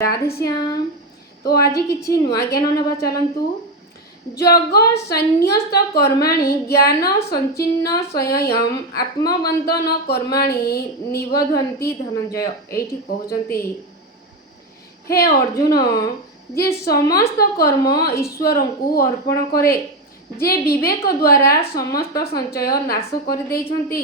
राधेश्याम। तो आज किसी नुआ ज्ञान नवा चलतु। जग संन्यस्त कर्माणि ज्ञान संचिन्न स्वयं आत्मबंधन कर्माणि निबधंती धनंजय। एठी कहउचंती हे अर्जुन, जे समस्त कर्म ईश्वर को अर्पण करे, जे विवेक द्वारा समस्त संचय नाश कर देइछंती,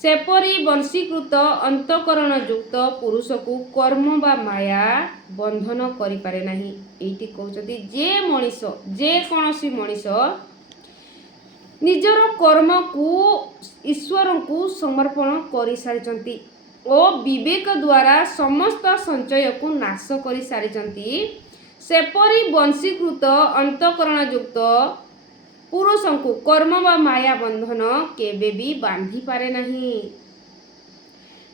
सेपरी वंशीकृत अंतकरण युक्त पुरुष को कर्म बा माया बंधन करि पारे नाही। एठी कहउचंती जे मनीष, जे कोनोसी मनीष निजर कर्म को ईश्वर को समर्पण करि सारिचंती ओ विवेक द्वारा समस्त संचय को नाश करि सारिचंती, सेपरी वंशीकृत अंतकरण युक्त पुरुष को कर्म व माया बंधन केबे भी बांधी पारे नहीं।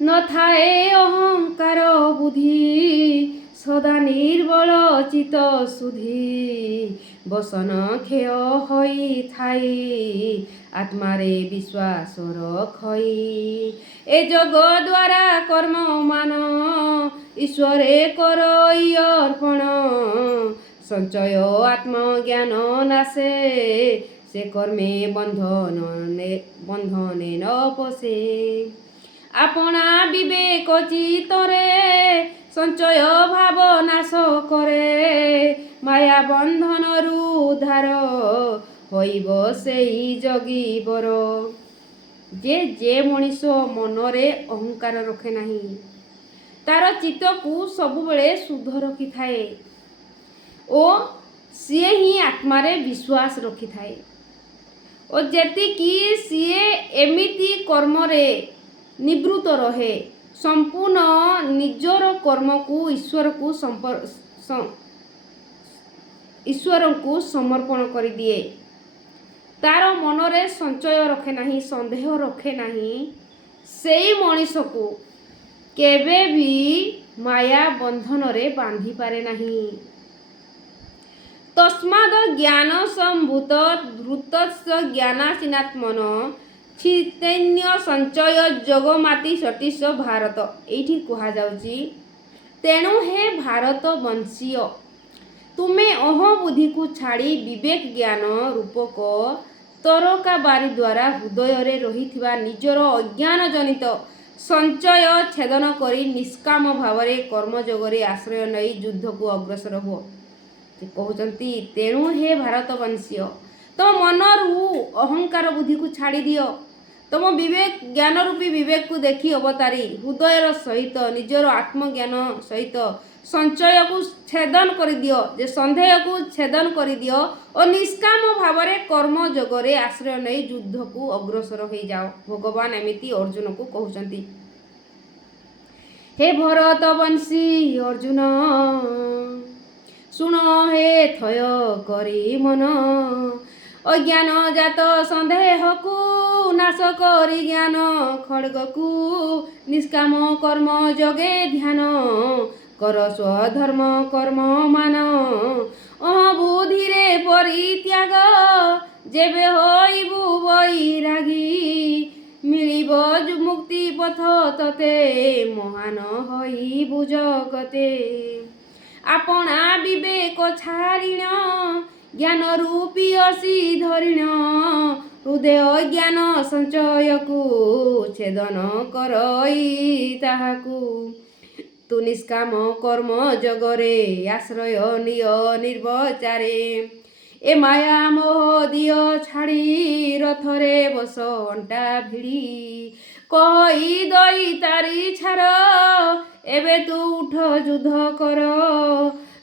न थाए अहंकार बुद्धि सदा निर्बल चित सुधी, बसन खेय होई थाई आत्मारे विश्वास रखई। ए जग द्वारा कर्म मान ईश्वरे करई अर्पण, संचय आत्मज्ञान नाशे से कर्मे बंधने न पशे। आपना विवेक चित्तरे संचय भाव नाश करे, माया बंधन उद्धार होइब सेई जगीवर। जे मनीष मनरे अहंकार रखे नाही, तार चित्त को सबुबेले शुद्ध रखी थाए ओ सीए ही आत्मारे विश्वास रखी थाए। और जेति कि सीए एमिति कर्मरे निवृत्त रहे, संपूर्ण निजर कर्म को ईश्वर को समर्पण कर दिए, तार मनरे संचय रखे नहीं, संदेह रखे नहीं, सेई मनीष को केबे भी माया बंधन रे बांधी पारे नहीं। तस्माद ज्ञान संभूत धृतस्य ज्ञानासीनात्मन चैतन्य संचय जगमाति सतीश भारत। एठी कहा जाउची, तेणु हे भारत वंशीय, तुमे अह बुद्धि को छाड़ी विवेक ज्ञान रूपक तरका बारी द्वारा हृदय रे रहिथिबा निजर अज्ञान जनित संचय छेदन करी निष्काम भाव रे कर्म जगरे आश्रय नई युद्ध को अग्रसर हो। कहते तेणु हे भारत वंशीय, तुम मनरू अहंकार बुद्धि को छाड़ी दियो, तुम विवेक ज्ञान रूपी विवेक को देखी अवतारी हृदय सहित निजर आत्मज्ञान सहित संचय को छेदन कर दियो, जे संदेह को छेदन कर दियो और निष्काम भाव रे कर्म जगरे आश्रय नहीं युद्ध को अग्रसर हो जाओ। भगवान एमिति अर्जुन को कहउचंती। हे भरत वंशी अर्जुन, सुन हे थय करी मन, अज्ञान जात संदेह को नाश करी ज्ञान खड्ग को निष्काम कर्म जगे ध्यान कर स्वधर्म कर्म मान। बुद्धि रे परित्याग जेबे होइबु बैरागी, मिलिब मुक्ति पथ तते महान होइबु जगते। आपना विवेक छाड़िण ज्ञान रूपी असी धरिण, हृदय ज्ञान संचय को छेदन करई ताहाकू। तु निष्काम कर्म जगरे आश्रय निय निर्वचारे, ए माया मोह दिय छाड़ी रथरे बस अंटा भिड़ी। कही दई तारी छार एबे तू उठ युद्ध कर,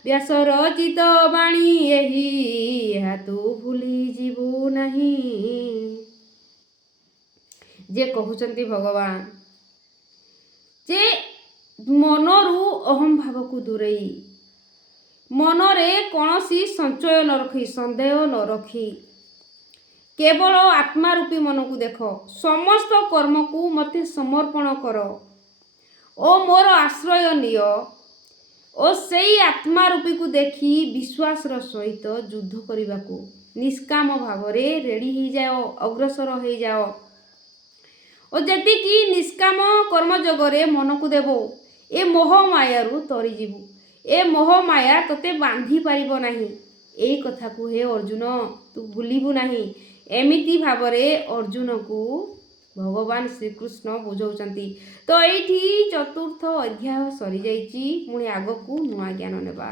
व्यास रचित बाणी एही तू भूली जीवु नहीं। जे कहउचंती भगवान, जे मनरू अहम भाव को दूरेई मनरे कौनसी संचय न रखी, संदेह न रखी, केवल आत्मा रूपी मन को देख, समस्त कर्म को मते समर्पण कर ओ मोर आश्रय निय ओ सेई आत्मा रूपी को देखी विश्वास सहित युद्ध करने को निष्काम भाव रे रेडी ही जाओ, अग्रसर हो जाओ। और जति कि निष्काम कर्म जगरे मन को देव ए मोह मायारू तरी जीवु। ଏ ମୋହମାୟା ତୋତେ ବାନ୍ଧି ପାରିବ ନାହିଁ। ଏଇ କଥାକୁ ହେ ଅର୍ଜୁନ ତୁ ଭୁଲିବୁ ନାହିଁ। ଏମିତି ଭାବରେ ଅର୍ଜୁନକୁ ଭଗବାନ ଶ୍ରୀକୃଷ୍ଣ ବୁଝାଉଛନ୍ତି। ତ ଏଇଠି ଚତୁର୍ଥ ଅଧ୍ୟାୟ ସରିଯାଇଛି। ପୁଣି ଆଗକୁ ନୂଆ ଜ୍ଞାନ ନେବା।